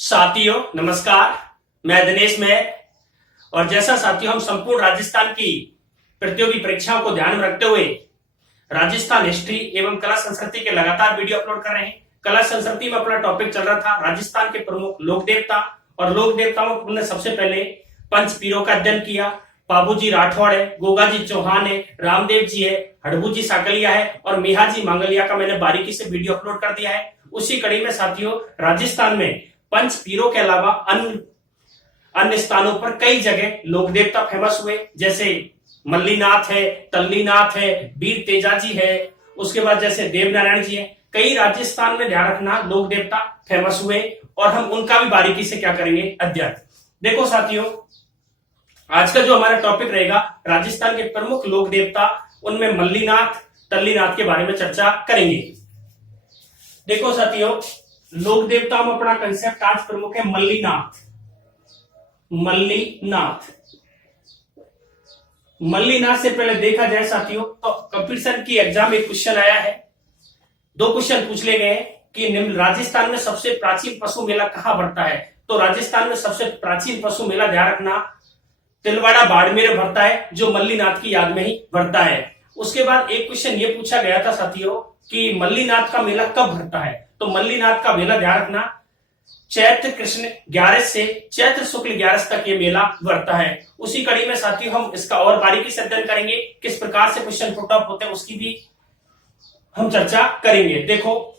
साथियों नमस्कार, मैं दिनेश में। और जैसा साथियों हम संपूर्ण राजस्थान की प्रतियोगी परीक्षाओं को ध्यान में रखते हुए राजस्थान हिस्ट्री एवं कला संस्कृति के लगातार वीडियो अपलोड कर रहे हैं। कला संस्कृति में अपना टॉपिक चल रहा था राजस्थान के प्रमुख लोक देवता, और लोक देवताओं ने सबसे पहले पंच पीरों का अध्ययन किया। बाबूजी राठौड़ है, गोगाजी चौहान है, रामदेव जी है, हड़बूजी साकलिया है और मेहाजी मांगलिया का मैंने बारीकी से वीडियो अपलोड कर दिया है। उसी कड़ी में साथियों राजस्थान में पंच पीरों के अलावा अन्य स्थानों पर कई जगह लोक देवता फेमस हुए, जैसे मल्लीनाथ है, तल्लीनाथ है, वीर तेजाजी है, उसके बाद जैसे देवनारायण जी है। कई राजस्थान में ध्यान रखना लोक देवता फेमस हुए और हम उनका भी बारीकी से क्या करेंगे अध्ययन। देखो साथियों, आज का जो हमारा टॉपिक रहेगा राजस्थान के प्रमुख लोक देवता, उनमें मल्लीनाथ तल्लीनाथ के बारे में चर्चा करेंगे। देखो साथियों, लोक देवता में अपना कंसेप्ट आज प्रमुख है मल्लीनाथ। मल्लीनाथ से पहले देखा जाए साथियों तो कंपटीशन की एग्जाम एक क्वेश्चन आया है, दो क्वेश्चन पूछ ले गए कि राजस्थान में सबसे प्राचीन पशु मेला कहां भरता है। तो राजस्थान में सबसे प्राचीन पशु मेला ध्यान रखना तिलवाड़ा बाड़मेर भरता है, जो मल्लीनाथ की याद में ही भरता है। उसके बाद एक क्वेश्चन ये पूछा गया था साथियों कि मल्लीनाथ का मेला कब भरता है। तो मल्लीनाथ का मेला ध्यान रखना चैत्र कृष्ण 11 से चैत्र शुक्ल 11 तक ये मेला भरता है। उसी कड़ी में साथियों हम इसका और बारीकी से अध्ययन करेंगे, किस प्रकार से क्वेश्चन पुट अप होते हैं उसकी भी हम चर्चा करेंगे। देखो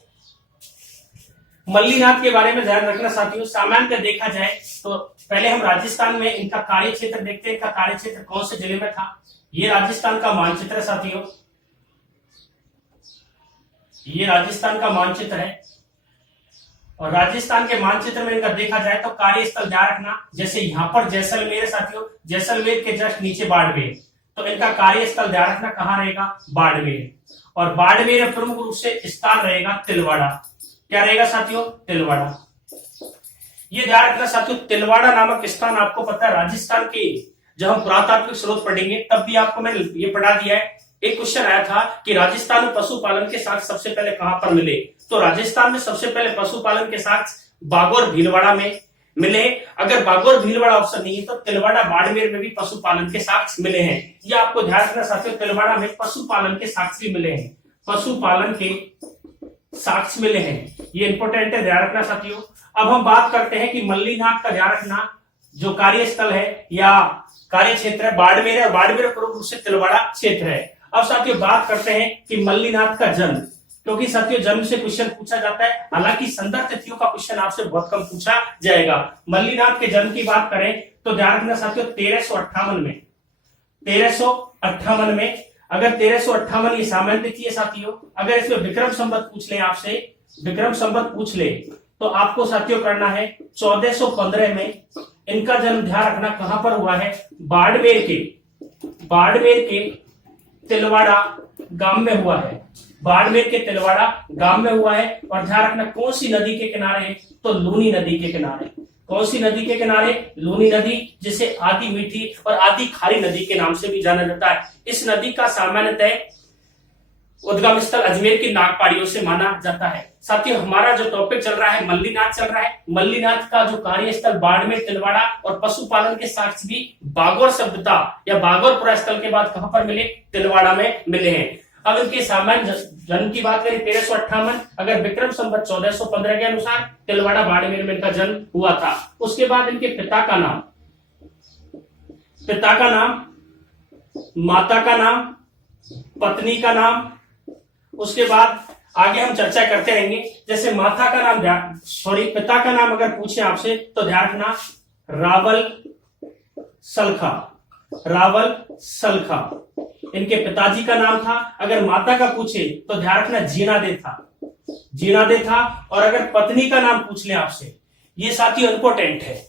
मल्लीनाथ के बारे में ध्यान रखना साथियों, सामान्यतः देखा जाए तो पहले हम राजस्थान में इनका कार्य क्षेत्र देखते हैं। इनका कार्य क्षेत्र कौन से जिले में था। ये राजस्थान का मानचित्र है साथियों, ये राजस्थान का मानचित्र है। और राजस्थान के मानचित्र में इनका देखा जाए तो कार्यस्थल ध्यान रखना, जैसे यहां पर जैसलमेर है साथियों, जैसलमेर के जस्ट नीचे बाड़मेर, तो इनका कार्यस्थल ध्यान रखना कहां रहेगा, बाड़मेर। और बाड़मेर प्रमुख रूप से स्थान रहेगा तिलवाड़ा। क्या रहेगा साथियों, तिलवाड़ा। ये ध्यान रखना साथियों, तिलवाड़ा नामक स्थान आपको पता है राजस्थान के, जब हम पुरातात्विक स्रोत पढ़ेंगे तब भी आपको मैंने ये पढ़ा दिया है। एक क्वेश्चन आया था कि राजस्थान में पशुपालन के साक्ष्य सबसे पहले कहां पर मिले। तो राजस्थान में सबसे पहले पशुपालन के साक्ष्य बागोर भीलवाड़ा में मिले। अगर बागोर भीलवाड़ा ऑप्शन नहीं है तो तिलवाड़ा बाड़मेर में भी पशुपालन के साक्ष्य मिले हैं। ये आपको ध्यान रखना साथियों, तिलवाड़ा में पशुपालन के साक्ष्य भी मिले हैं, पशुपालन के साक्ष्य मिले हैं। ये इंपोर्टेंट है, ध्यान रखना साथियों। अब हम बात करते हैं कि मल्लीनाथ का ध्यान रखना जो कार्यस्थल है या कार्य क्षेत्र है बाड़मेर है, और बाड़मेर प्रमुख रूप से तिलवाड़ा क्षेत्र है। अब साथियों बात करते हैं कि मल्लीनाथ का जन्म, क्योंकि साथियों जन्म से क्वेश्चन पूछा जाता है, हालांकि संदर्भ तिथियों का क्वेश्चन आपसे बहुत कम पूछा जाएगा। मल्लीनाथ के जन्म की बात करें तो ध्यान रखना साथियों 1358 में, 1358 में। अगर 1358 ये सामान्य तिथि है साथियों, अगर इसमें विक्रम संवत पूछ ले आपसे, विक्रम संवत पूछ ले तो आपको साथियों करना है 1415 में इनका जन्म ध्यान रखना कहां पर हुआ है, बाड़मेर के तिलवाड़ा गांव में हुआ है। बाड़मेर के तिलवाड़ा गांव में हुआ है। और ध्यान रखना कौन सी नदी के किनारे है, तो लूनी नदी के किनारे। कौन सी नदी के किनारे, लूनी नदी, जिसे आदि मीठी और आदि खारी नदी के नाम से भी जाना जाता है। इस नदी का सामान्यतः उद्गम स्थल अजमेर की नागपाड़ियों से माना जाता है। साथियों हमारा जो टॉपिक चल रहा है मल्लीनाथ चल रहा है। मल्लीनाथ का जो कार्यस्थल बाड़मेर तिलवाड़ा और पशुपालन के साक्ष्य भी बागोर सभ्यता या बागोर पुरास्थल के बाद कहां पर मिले, तिलवाड़ा में मिले हैं। अब इनके सामान्य जन्म की बात करें 1358, अगर विक्रम संवत 1415 के अनुसार तिलवाड़ा बाड़मेर में इनका जन्म हुआ था। उसके बाद इनके पिता का नाम, माता का नाम, पत्नी का नाम, उसके बाद आगे हम चर्चा करते रहेंगे। जैसे माता का नाम पिता का नाम अगर पूछे आपसे तो ध्यान रखना रावल सलखा इनके पिताजी का नाम था। अगर माता का पूछे तो ध्यान रखना जीनादे था। और अगर पत्नी का नाम पूछ ले आपसे, ये साथी इंपोर्टेंट है,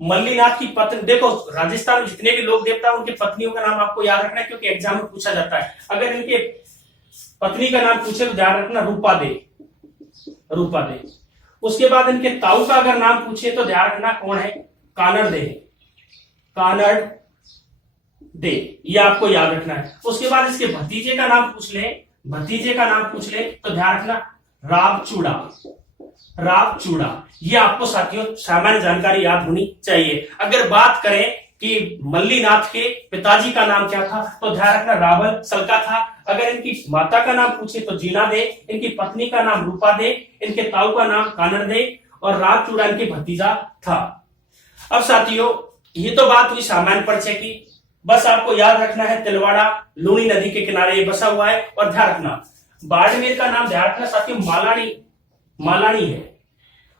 मल्लीनाथ की पत्नी। देखो राजस्थान में जितने भी लोक देवता उनकी पत्नियों का नाम आपको याद रखना है, क्योंकि एग्जाम में पूछा जाता है। अगर इनके पत्नी का नाम पूछे तो ध्यान रखना रूपा दे। उसके बाद इनके ताऊ का अगर नाम पूछे तो ध्यान रखना कौन है, कानड़ दे, ये आपको याद रखना है। उसके बाद इसके भतीजे का नाम पूछ ले तो ध्यान रखना रावचूड़ा। ये आपको साथियों सामान्य जानकारी याद होनी चाहिए। अगर बात करें कि मल्लीनाथ के पिताजी का नाम क्या था, तो ध्यान रखना रावल सलका था। अगर इनकी माता का नाम पूछे तो जीना दे, इनकी पत्नी का नाम रूपा दे, इनके ताऊ का नाम कानड़ दे और रावचूड़ा इनके भतीजा था। अब साथियों ये तो बात हुई सामान्य परिचय की। बस आपको याद रखना है तिलवाड़ा लूनी नदी के किनारे ये बसा हुआ है। और ध्यान रखना बाड़मेर का नाम, ध्यान रखना साथियों मालानी है।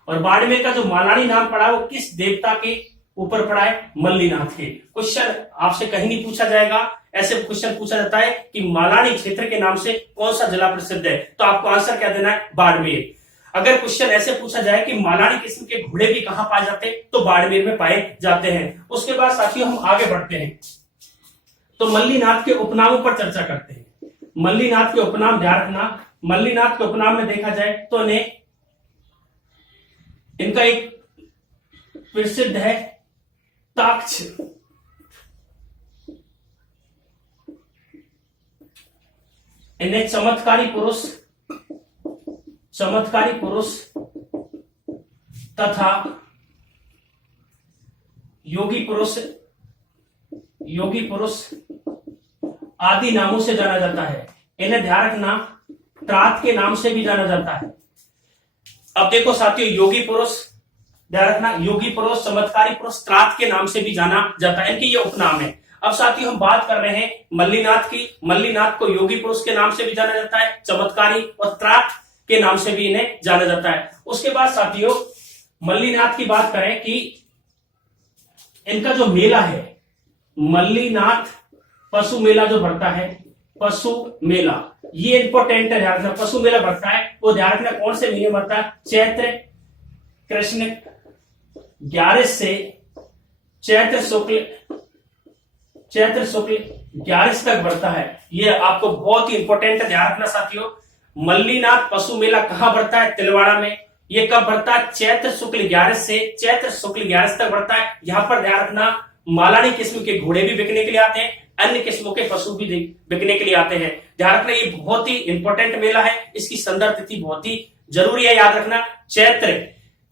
और बाड़मेर का जो मालानी नाम पड़ा वो किस देवता के ऊपर पड़ा है? मल्लीनाथ के। क्वेश्चन आपसे कहीं नहीं पूछा जाएगा, ऐसे क्वेश्चन पूछा जाता है कि मालानी क्षेत्र के नाम से कौन सा जिला प्रसिद्ध है, तो आपको आंसर क्या देना है? बाड़मेर। अगर क्वेश्चन ऐसे पूछा जाए कि मालानी किस्म के घोड़े भी कहां पाए जाते हैं, तो बाड़मेर में पाए जाते हैं। उसके बाद साथियों हम आगे बढ़ते हैं तो मल्लीनाथ के उपनामों पर चर्चा करते हैं। मल्लीनाथ के उपनाम, ध्यान रखना मल्लीनाथ के उपनाम में देखा जाए तो इनका एक प्रसिद्ध है ताक्ष। इन्हें चमत्कारी पुरुष तथा योगी पुरुष आदि नामों से जाना जाता है। इन्हें ध्यान रखना त्रात के नाम से भी जाना जाता है। अब देखो साथियों योगी पुरुष, ध्यान रखना योगी पुरुष, चमत्कारी पुरुष, त्रात के नाम से भी जाना जाता है। इनकी ये उपनाम है। अब साथियों हम बात कर रहे हैं मल्लीनाथ की। मल्लीनाथ को योगी पुरुष के नाम से भी जाना जाता है, चमत्कारी और त्रात के नाम से भी इन्हें जाना जाता है। उसके बाद साथियों मल्लीनाथ की बात करें कि इनका जो मेला है मल्लीनाथ पशु मेला जो भरता है, पशु मेला, ये इंपॉर्टेंट है। ध्यान रखना पशु मेला भरता है वो ध्यान रखना कौन से महीने भरता है? चैत्र कृष्ण 11 से चैत्र शुक्ल 11 तक बढ़ता है। ये आपको बहुत ही इंपॉर्टेंट है, ध्यान रखना साथियों। मल्लीनाथ पशु मेला कहां बढ़ता है? तिलवाड़ा में। ये कब बढ़ता है? चैत्र शुक्ल 11 से चैत्र शुक्ल 11 तक बढ़ता है। यहां पर ध्यान रखना मालानी किस्म के घोड़े भी बिकने के लिए आते हैं, अन्य किस्मों के पशु भी बिकने के लिए आते हैं। ध्यान रखना ये बहुत ही इंपॉर्टेंट मेला है। इसकी संदर्भ तिथि बहुत ही जरूरी है, याद रखना चैत्र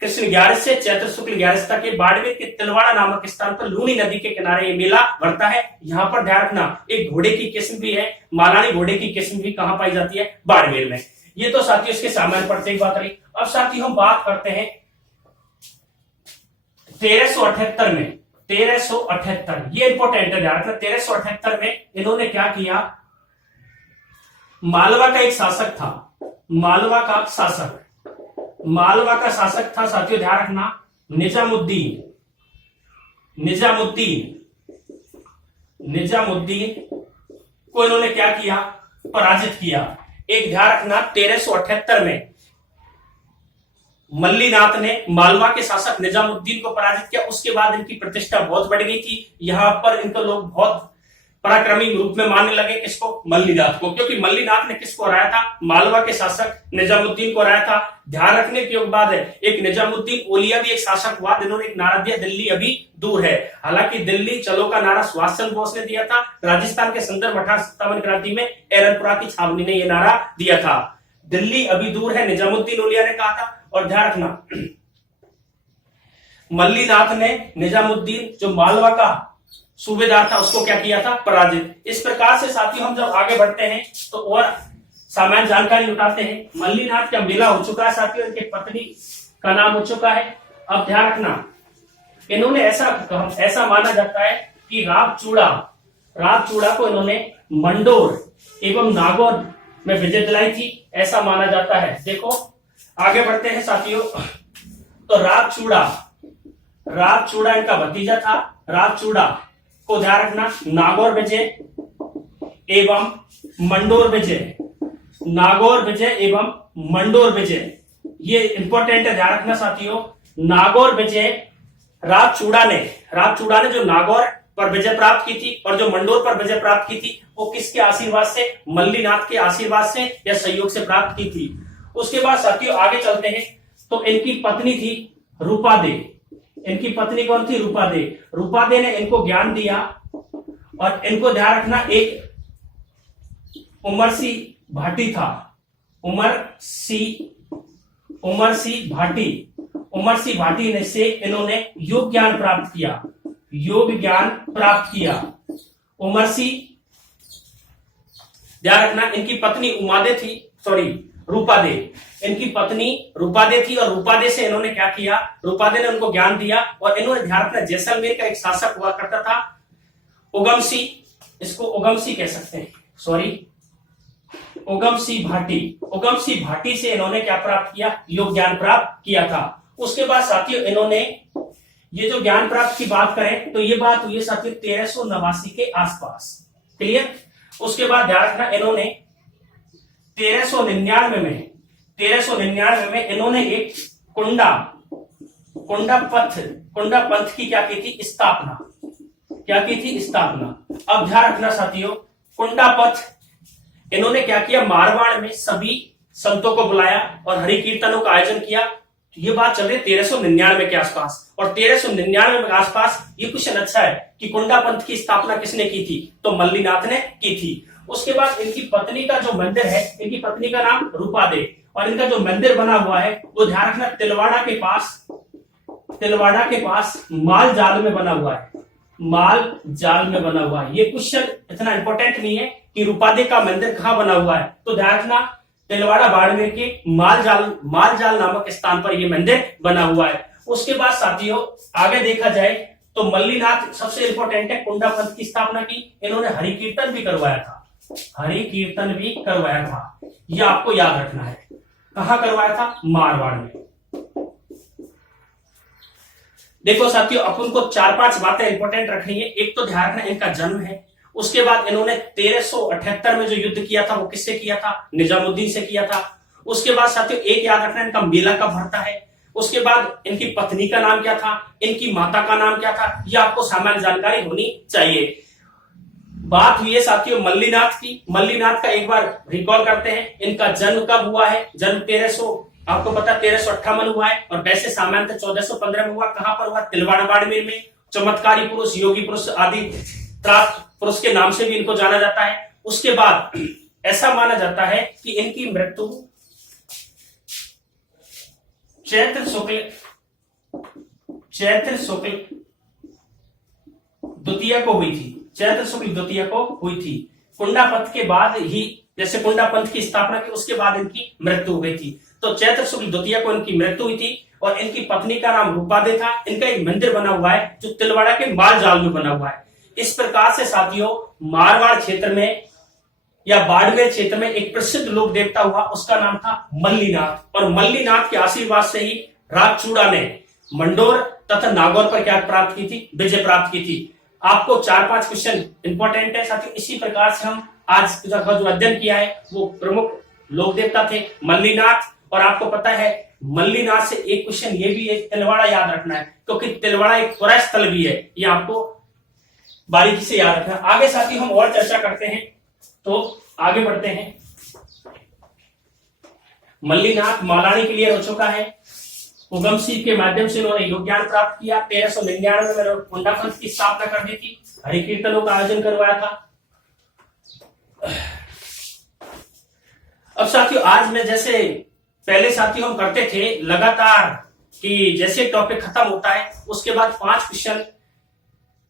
कृष्ण 11 से चैत्र शुक्ल 11 तक के बाड़मेर के तिलवाड़ा नामक स्थान पर लूनी नदी के किनारे ये मेला बढ़ता है। यहाँ पर ध्यान रखना एक घोड़े की किस्म भी है, मालानी घोड़े की किस्म भी कहां पाई जाती है? बाड़मेर में। ये तो साथियों इसके सामान्य परिचय की बात रही। अब साथियों हम बात करते हैं 1378 में। 1378 ये इंपॉर्टेंट है, ध्यान रखना 1378 में इन्होंने क्या किया? मालवा का एक शासक था, मालवा का शासक था साथियों, ध्यान रखना निजामुद्दीन को इन्होंने क्या किया? पराजित किया। एक ध्यान रखना 1378 में मल्लीनाथ ने मालवा के शासक निजामुद्दीन को पराजित किया। उसके बाद इनकी प्रतिष्ठा बहुत बढ़ गई थी। यहां पर इनको लोग बहुत पराक्रमी रूप में मानने लगे। किसको? मल्लीनाथ को, क्योंकि मल्लीनाथ ने किसको हराया था? मालवा के शासक निजामुद्दीन को हराया था। ध्यान रखने की बात है एक निजामुद्दीन ओलिया भी एक शासक हुआ, जिन्होंने एक नारा दिया दिल्ली अभी दूर है। हालांकि दिल्ली चलो का नारा सुभाष चंद्र बोस ने दिया था। राजस्थान के संदर्भ 1857 क्रांति में एरनपुरा की छावनी ने यह नारा दिया था, दिल्ली अभी दूर है, निजामुद्दीन ओलिया ने कहा था। और ध्यान रखना मल्लीनाथ ने निजामुद्दीन जो मालवा का सूबेदार था उसको क्या किया था? पराजित। इस प्रकार से साथियों हम जब आगे बढ़ते हैं तो और सामान्य जानकारी उठाते हैं। मल्लीनाथ का मेला हो चुका है साथियों, इनकी पत्नी का नाम हो चुका है। अब ध्यान रखना इन्होंने ऐसा माना जाता है कि रावचूड़ा को इन्होंने मंडोर एवं नागौर में विजय दिलाई थी, ऐसा माना जाता है। देखो आगे बढ़ते हैं साथियों तो रावचूड़ा इनका भतीजा था। रावचूड़ा को ध्यान रखना नागौर विजय एवं मंडोर विजय, नागौर विजय एवं मंडोर विजय, ये इंपॉर्टेंट है, ध्यान रखना साथियों। नागौर विजय रावचूड़ा ने जो नागौर पर विजय प्राप्त की थी और जो मंडोर पर विजय प्राप्त की थी वो किसके आशीर्वाद से? मल्लीनाथ के आशीर्वाद से या सहयोग से प्राप्त की थी। उसके बाद साथियों आगे चलते हैं तो इनकी पत्नी थी रूपादे। इनकी पत्नी कौन थी? रूपादे। रूपादे ने इनको ज्ञान दिया और इनको ध्यान रखना एक उमरसी भाटी था, उमरसी उमर सी भाटी ने से इन्होंने योग ज्ञान प्राप्त किया, योग ज्ञान प्राप्त किया। उमर सी, ध्यान रखना, इनकी पत्नी उमादे थी, सॉरी रूपादे, इनकी पत्नी रूपादे थी और रूपादे से इन्होंने क्या किया, रूपादे ने उनको ज्ञान दिया। और इन्होंने, ध्यान रखना, जैसलमेर का एक शासक हुआ करता था उगमसी, इसको उगमसी कह सकते हैं, सॉरी उगमसी भाटी से इन्होंने क्या प्राप्त किया, योग ज्ञान प्राप्त किया था। उसके बाद साथियों इन्होंने ये जो ज्ञान प्राप्त की बात करें तो ये बात हुई साथियों 1389 के आसपास, क्लियर। उसके बाद ध्यान रखना, इन्होंने 1399 में इन्होंने एक कुंडा पंथ की क्या की थी, स्थापना। अब ध्यान रखना साथियों, कुंडा पंथ इन्होंने क्या किया, मारवाड़ में सभी संतों को बुलाया और हरि कीर्तनों का आयोजन किया। ये बात चल रही है 1399 के आसपास। और 1399 के आसपास ये क्वेश्चन अच्छा है कि कुंडा पंथ की स्थापना किसने की थी, तो मल्लीनाथ ने की थी। उसके बाद इनकी पत्नी का जो मंदिर है, इनकी पत्नी का नाम रूपादे, और इनका जो मंदिर बना हुआ है वो ध्यान रखना तिलवाड़ा के पास माल जाल में बना हुआ है। ये क्वेश्चन इतना इंपॉर्टेंट नहीं है कि रूपादे का मंदिर कहां बना हुआ है, तो ध्यान रखना तिलवाड़ा बाड़मेर के मालजाल नामक स्थान पर यह मंदिर बना हुआ है। उसके बाद साथियों आगे देखा जाए तो मल्लीनाथ सबसे इंपॉर्टेंट है, कुंडा पंथ की स्थापना की, इन्होंने हरि कीर्तन भी करवाया था। यह आपको याद रखना है, कहां करवाया था, मारवाड़ में। देखो साथियों अपन को 4-5 बातें इंपॉर्टेंट रखनी है। एक तो ध्यान रखना इनका जन्म है, उसके बाद इन्होंने 1378 में जो युद्ध किया था वो किससे किया था, निजामुद्दीन से किया था। उसके बाद साथियों एक याद रखना, इनका मेला कब भरता है। उसके बाद इनकी पत्नी का नाम क्या था, इनकी माता का नाम क्या था, ये आपको सामान्य जानकारी होनी चाहिए। बात हुई है साथियों मल्लीनाथ की। मल्लीनाथ का एक बार रिकॉल करते हैं, इनका जन्म कब हुआ है, जन्म 1300 आपको पता 1358 हुआ है, और वैसे सामान्य 1415 में हुआ। कहां पर हुआ, तिलवाड़ा बाड़मेर में। चमत्कारी पुरुष, योगी पुरुष आदि पुरुष के नाम से भी इनको जाना जाता है। उसके बाद ऐसा माना जाता है कि इनकी मृत्यु चैत्र शुक्ल द्वितीय को हुई थी। कुंडा पंथ के बाद ही, जैसे कुंडा पंथ की स्थापना की उसके बाद इनकी मृत्यु हो गई थी, तो चैत्र शुक्ल द्वितीय को इनकी मृत्यु हुई थी। और इनकी पत्नी का नाम रूपादे था। इनका एक मंदिर बना हुआ है जो तिलवाड़ा के मालजाल में बना हुआ है। इस प्रकार से साथियों मारवाड़ क्षेत्र में या बाड़मेर क्षेत्र में एक प्रसिद्ध लोक देवता हुआ, उसका नाम था मल्लीनाथ। और मल्लीनाथ के आशीर्वाद से ही राजचूड़ा ने मंडोर तथा नागौर पर क्या प्राप्त की थी, विजय प्राप्त की थी। आपको 4-5 क्वेश्चन इंपॉर्टेंट है साथियों। इसी प्रकार से हम आज जो अध्ययन किया है वो प्रमुख लोक देवता थे मल्लीनाथ। और आपको पता है मल्लीनाथ से एक क्वेश्चन ये भी है, तिलवाड़ा याद रखना है, क्योंकि तिलवाड़ा एक पुरा स्थल भी है, ये आपको बारीकी से याद रखना। आगे साथी हम और चर्चा करते हैं, तो आगे बढ़ते हैं। मल्लीनाथ मालानी क्लियर हो चुका है। उगमसी के माध्यम से उन्होंने योग ज्ञान प्राप्त किया। 1399 में कुंडा पंथ की स्थापना कर दी थी, हरि कीर्तनों का आयोजन करवाया था। अब साथियों आज में जैसे पहले साथियों हम करते थे लगातार कि जैसे टॉपिक खत्म होता है उसके बाद 5 क्वेश्चन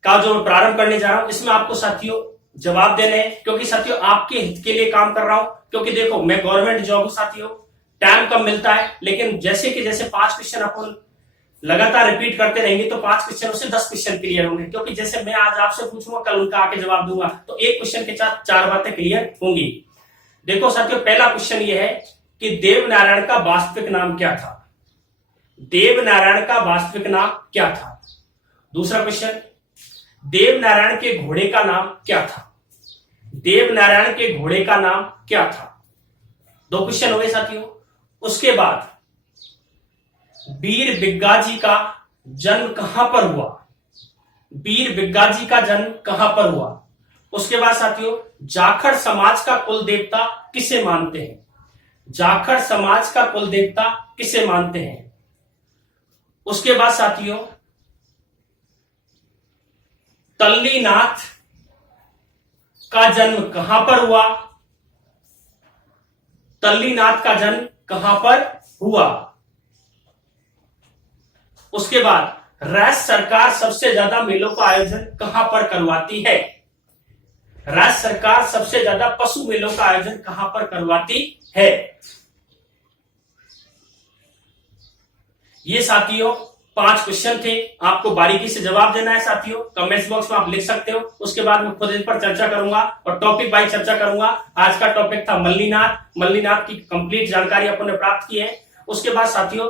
का जो प्रारंभ करने जा रहा हूं, इसमें आपको साथियों जवाब देने हैं, क्योंकि साथियों आपके हित के लिए काम कर रहा हूं। क्योंकि देखो मैं गवर्नमेंट जॉब हूं साथियों, टाइम कम मिलता है, लेकिन जैसे 5 क्वेश्चन अपन लगातार रिपीट करते रहेंगे तो 5 क्वेश्चन से 10 क्वेश्चन क्लियर होंगे। क्योंकि जैसे मैं आज आपसे पूछूंगा कल उनका आके जवाब दूंगा, तो एक क्वेश्चन के साथ 4 बातें क्लियर होंगी। देखो साथियों पहला क्वेश्चन ये है कि देवनारायण का वास्तविक नाम क्या था। देवनारायण का वास्तविक नाम क्या था। दूसरा क्वेश्चन, देवनारायण के घोड़े का नाम क्या था। देवनारायण के घोड़े का नाम क्या था। 2 क्वेश्चन हो गए साथियों। उसके बाद वीर बिग्गाजी का जन्म कहां पर हुआ। वीर बिग्गाजी का जन्म कहां पर हुआ। उसके बाद साथियों जाखड़ समाज का कुल देवता किसे मानते हैं। जाखड़ समाज का कुल देवता किसे मानते हैं। उसके बाद साथियों तल्लीनाथ का जन्म कहां पर हुआ। तल्लीनाथ का जन्म कहां पर हुआ। उसके बाद राज्य सरकार सबसे ज्यादा मेलों का आयोजन कहां पर करवाती है? राज्य सरकार सबसे ज्यादा पशु मेलों का आयोजन कहां पर करवाती है? ये साथियों 5 क्वेश्चन थे, आपको बारीकी से जवाब देना है साथियों। कमेंट्स बॉक्स में आप लिख सकते हो, उसके बाद मैं खुद इस पर चर्चा करूंगा और टॉपिक बाय चर्चा करूंगा। आज का टॉपिक था मल्लीनाथ की कंप्लीट जानकारी अपन ने प्राप्त की है। उसके बाद साथियों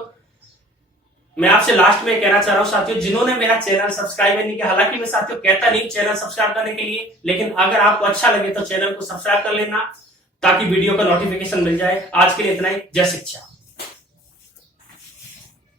मैं आपसे लास्ट में कहना चाह रहा हूं साथियों, जिन्होंने मेरा चैनल सब्सक्राइब नहीं किया, हालांकि मैं साथियों कहता नहीं चैनल सब्सक्राइब करने के लिए, लेकिन अगर आपको अच्छा लगे तो चैनल को सब्सक्राइब कर लेना ताकि वीडियो का नोटिफिकेशन मिल जाए। आज के लिए इतना ही। जय शिक्षा।